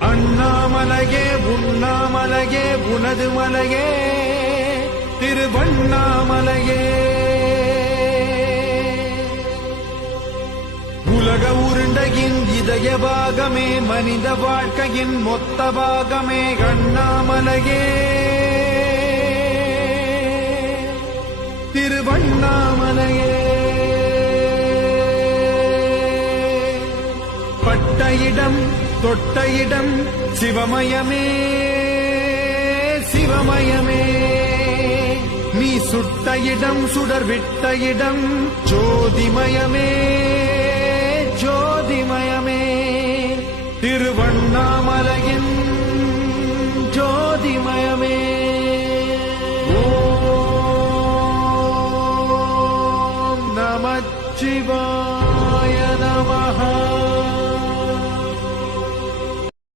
அண்ணாமலையே உண்ணாமலையே உனது மலையே திருவண்ணாமலையே. உலக உருண்டையின் இதய பாகமே மனித வாழ்க்கையின் மொத்த பாகமே அண்ணாமலையே திருவண்ணாமலையே. பட்ட இடம் தொட்ட இடம் சிவமயமே சிவமயமே. நீ சுட்ட இடம் சுடர் விட்ட இடம் ஜோதிமயமே ஜோதிமயமே. திருவண்ணாமலையின் ஜோதிமயமே.